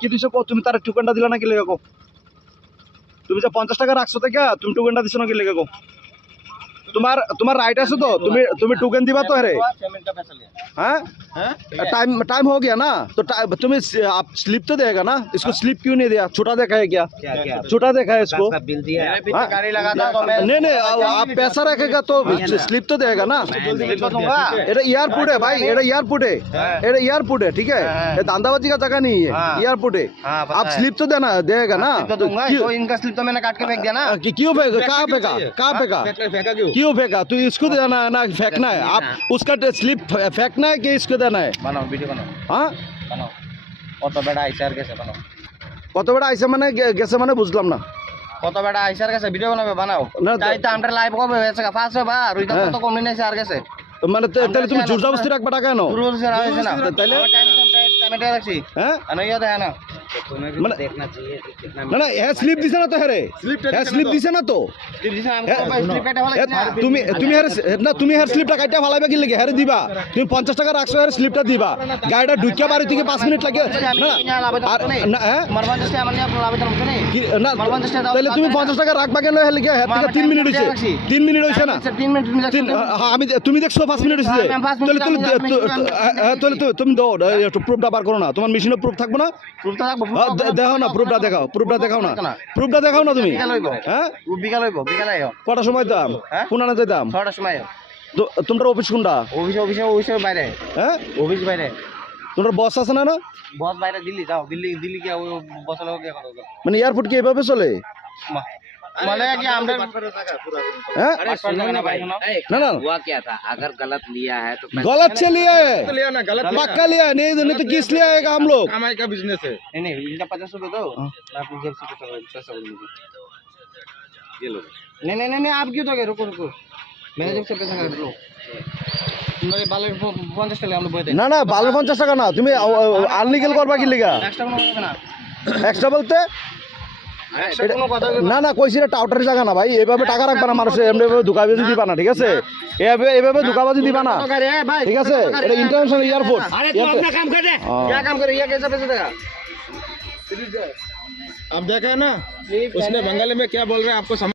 কি দিছো কো তুমি তার টু টুকানটা দিলা না কি লেগে তুমি যে পঞ্চাশ টাকা রাখছো থেকে তুমি টু টুকেনটা দিছো না কি লেগে তোমার তোমার রাইট আছে তো? তুমি তুমি টুকেন দিবা তো হ্যাঁ? टाइम टाइम हो गया ना? तो तुम्हें आप स्लिप तो देगा ना? इसको स्लिप क्यों नहीं दिया? छुटा देखा है क्या? छुटा देखा है इसको? हाँ। नहीं नहीं आप पैसा रखेगा तो स्लिप तो देगा ना? एयरपोर्ट है। भाई एयरपोर्ट है। एयरपोर्ट है ठीक है? दांदाबाजी तो का जगह नहीं है एयरपोर्ट है। आप स्लिप तो देना देगा ना? तो इनका स्लिप तो मैंने काट के फेंक दिया ना। हाँ, क्यों फेंका कहाँ फेंका? कहाँ फेंका? क्यों? फेंका? तो इसको देना फेंकना है। आप उसका स्लिप फेंकना है की इसको দেয় নাই? বানাও ভিডিও বানাও। হ্যাঁ? বানাও। কত বেড়া আইসে বানাও। কত বেড়া আইসে মানে গেছে মানে বুঝলাম না। কত বেড়া বেটা আর গেছে ভিডিও বানাবে বানাও। তাই তো আমরা লাইভ কবে হয়েছে ফার্স্ট হবে আর ওইটা কত কমে নেছে আর গেছে। মানে তাহলে তুমি জোরজাবস্তি রাখবে টাকা কেন? জোরজাবস্তি রাখবে না। তাহলে টাইম টাইম টাইম রাখছি। হ্যাঁ? না ইয়া দেয় না। মানে না না হ্যাঁ স্লিপ দিছে না তো হ্যাঁ রে হ্যাঁ স্লিপ দিছে না তো। হ্যাঁ, কাটা তুমি তুমি হ্যাঁ না তুমি হ্যাঁ স্লিপটা কাটতে ফালাইবে কি লাগে? হ্যাঁ দিবা। তুমি পঞ্চাশ টাকা রাখছো হ্যাঁ স্লিপটা দিবা। গাড়িটা ঢুকিয়া বাড়ি থেকে পাঁচ মিনিট লাগে। না হ্যাঁ? না তাহলে তুমি পঞ্চাশ টাকা রাখবা কেন হ্যাঁ লিখে হ্যাঁ থেকে তিন মিনিট হয়েছে তিন মিনিট হয়েছে না? আচ্ছা, হ্যাঁ, আমি তুমি দেখছ পাঁচ মিনিট হয়েছে তাহলে হ্যাঁ, হ্যাঁ, তাহলে তুমি দাও একটু প্রুফটা বার করো না। তোমার মেশিনে প্রুফ থাকবে না? হ্যাঁ, দেখাও না প্রুফটা দেখাও প্রুফটা দেখাও না। প্রুফটা দেখাও না তুমি? হ্যাঁ? বিকাল হইব বিকাল আইও কটার সময় দাম? হ্যাঁ? পুনানে দাম? ছটার সময়। তোমার অফিস কোনটা? অফিস অফিসে অফিসে বাইরে। হ্যাঁ? অফিস বাইরে। তোমার বস আছে না না? বস বাইরে দিল্লি যাও। দিল্লি দিল্লি গিয়ে বস লোক। মানে এয়ারপোর্ট কি এভাবে চলে? মা- মানে কি আমরা হ্যাঁ अरे सुनो ना भाई না না हुआ क्या था अगर गलत लिया है तो गलत से लिया है लिया ना गलत पक्का लिया है नहीं नहीं तो किस लिए आएगा हम लोग कमाई का बिजनेस है नहीं नहीं इनका पचास रुपए दो मैं आपको जेब से पैसा पैसा बोल दूंगा ये लो नहीं नहीं नहीं नहीं, आप क्यों दोगे रुको रुको मैंने जेब से पैसा कर लो मेरे बाल पचास টাকা আমরা বইতে না না বারো পঞ্চাশ টাকা না তুমি আনলিগেল করবা কি লিগা এক্সট্রা কোনো কথা না এক্সট্রা বলতে এক্সট্রা কোনো কথা না না কইছি না টাউটারি জায়গা না ভাই এভাবে টাকা রাখবা না মানুষের এমনি এভাবে ধোকাবাজি দিবা না ঠিক আছে এভাবে এভাবে ধোকাবাজি দিবা না करे है भाई ঠিক আছে এটা ইন্টারন্যাশনাল এয়ারপোর্ট काम कर दे क्या काम करे ये कैसे पैसे देगा आप देखा है ना उसने बंगाली में क्या बोल रहे हैं आपको समझ